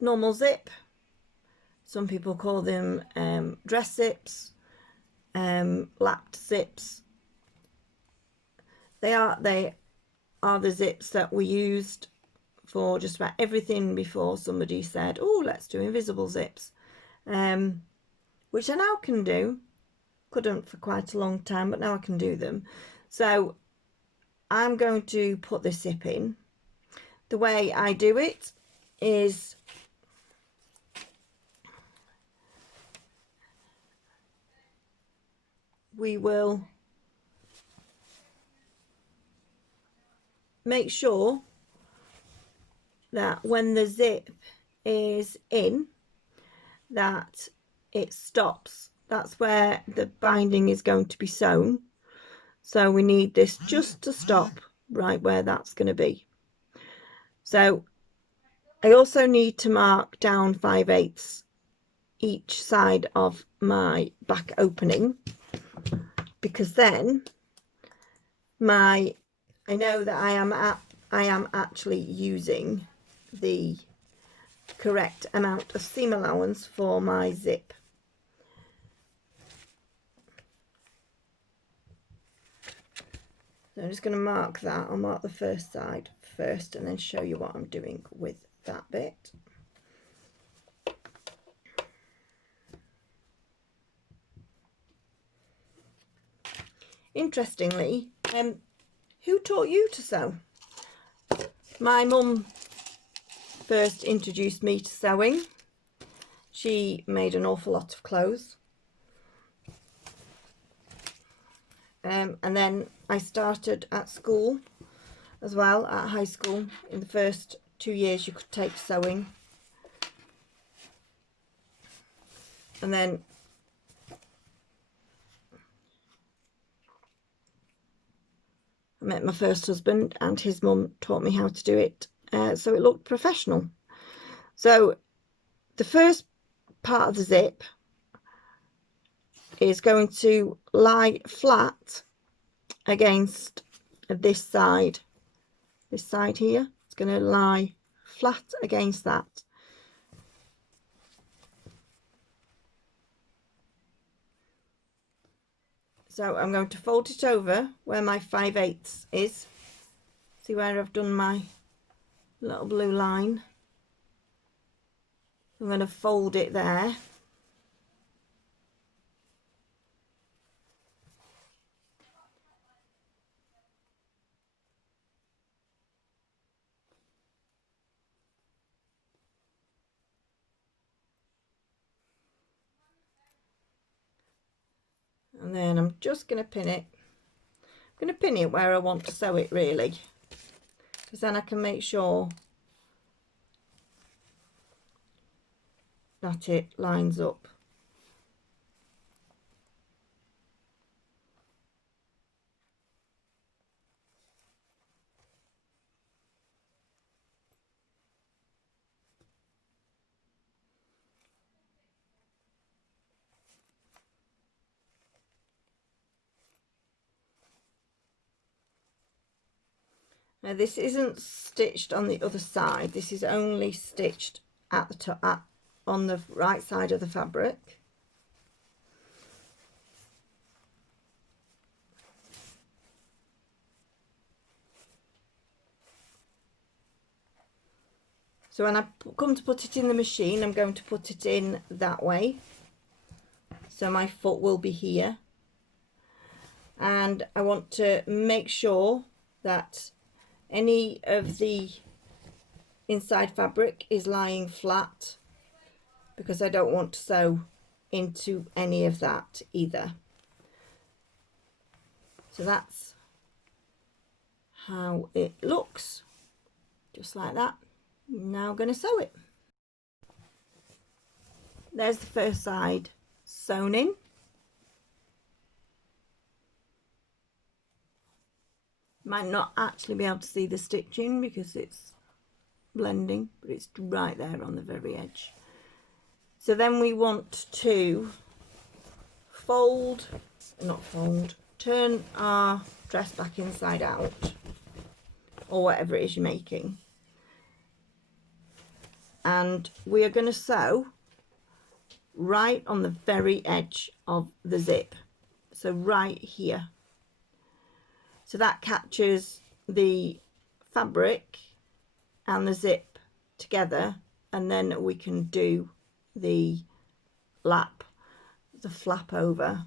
normal zip. Some people call them dress zips, lapped zips. They are the zips that we used for just about everything before somebody said, oh, let's do invisible zips, which I now can do. Couldn't for quite a long time, but now I can do them. So I'm going to put this zip in. The way I do it is we will make sure that when the zip is in, that it stops. That's where the binding is going to be sewn. So we need this just to stop right where that's going to be. So I also need to mark down 5/8 each side of my back opening, because then I know that I am actually using the correct amount of seam allowance for my zip. So I'm just going to mark that. I'll mark the first side first and then show you what I'm doing with that bit. Interestingly, who taught you to sew? My mum first introduced me to sewing. She made an awful lot of clothes. And then I started at school as well, at high school. In the first 2 years you could take sewing. And then I met my first husband and his mum taught me how to do it, so it looked professional. So the first part of the zip is going to lie flat against this side here. It's going to lie flat against that. So I'm going to fold it over where my 5/8 is. See where I've done my little blue line? I'm going to fold it there. And then I'm just going to pin it. I'm going to pin it where I want to sew it, really, because then I can make sure that it lines up. Now this isn't stitched on the other side, this is only stitched at the top, on the right side of the fabric. So when I come to put it in the machine, I'm going to put it in that way. So my foot will be here. And I want to make sure that any of the inside fabric is lying flat, because I don't want to sew into any of that either. So that's how it looks, just like that. Now I'm going to sew it. There's the first side sewn in. Might not actually be able to see the stitching because it's blending, but it's right there on the very edge. So then we want to turn our dress back inside out, or whatever it is you're making. and we are going to sew right on the very edge of the zip, so right here, so that catches the fabric and the zip together, and then we can do the flap over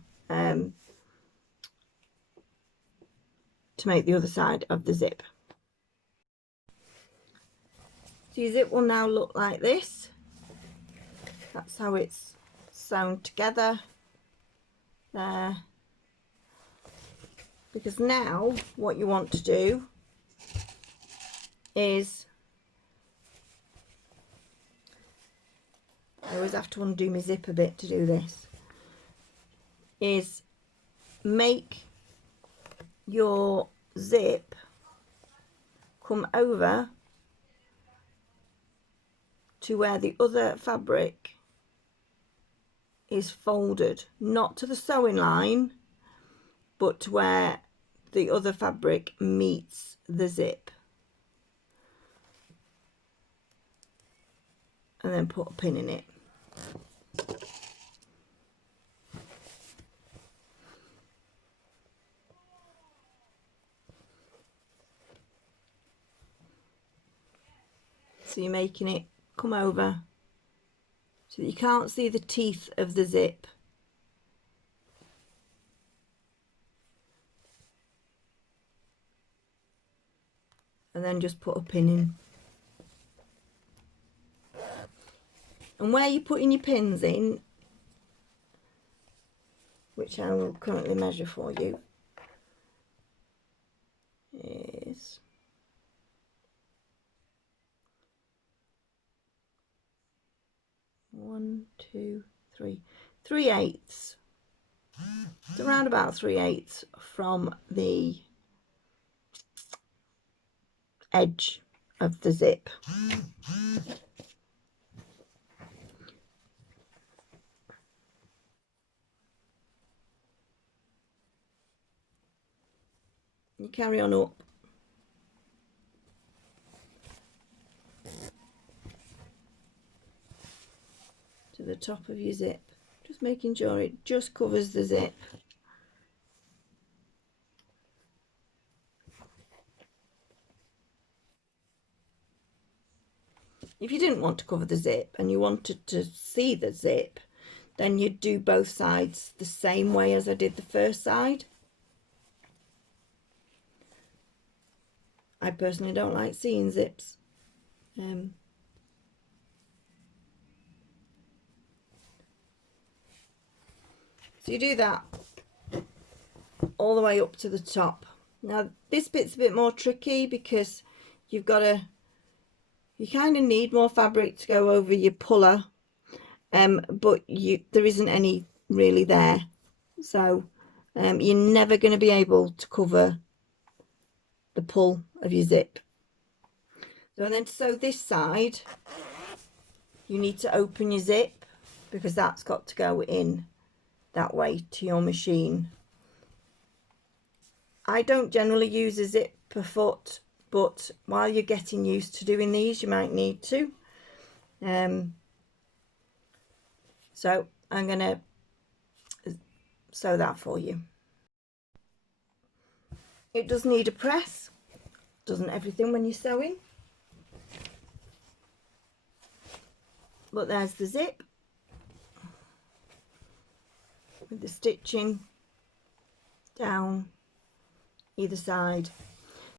to make the other side of the zip. So your zip will now look like this. That's how it's sewn together there. Because now what you want to do is, I always have to undo my zip a bit to do this, is make your zip come over to where the other fabric is folded, not to the sewing line, but to where the other fabric meets the zip, and then put a pin in it. So you're making it come over so that you can't see the teeth of the zip. And then just put a pin in. And where you're putting your pins in, which I will currently measure for you, is 1, 2, 3, 3/8. It's around about 3/8 from the edge of the zip. You carry on up to the top of your zip, just making sure it just covers the zip. If you didn't want to cover the zip and you wanted to see the zip, then you'd do both sides the same way as I did the first side. I personally don't like seeing zips. So you do that all the way up to the top. Now this bit's a bit more tricky because you kind of need more fabric to go over your puller, but there isn't any really there, so you're never going to be able to cover the pull of your zip. So then to sew this side, you need to open your zip because that's got to go in that way to your machine. I don't generally use a zip per foot, but while you're getting used to doing these, you might need to. So I'm going to sew that for you. It does need a press, doesn't everything when you're sewing? But there's the zip with the stitching down either side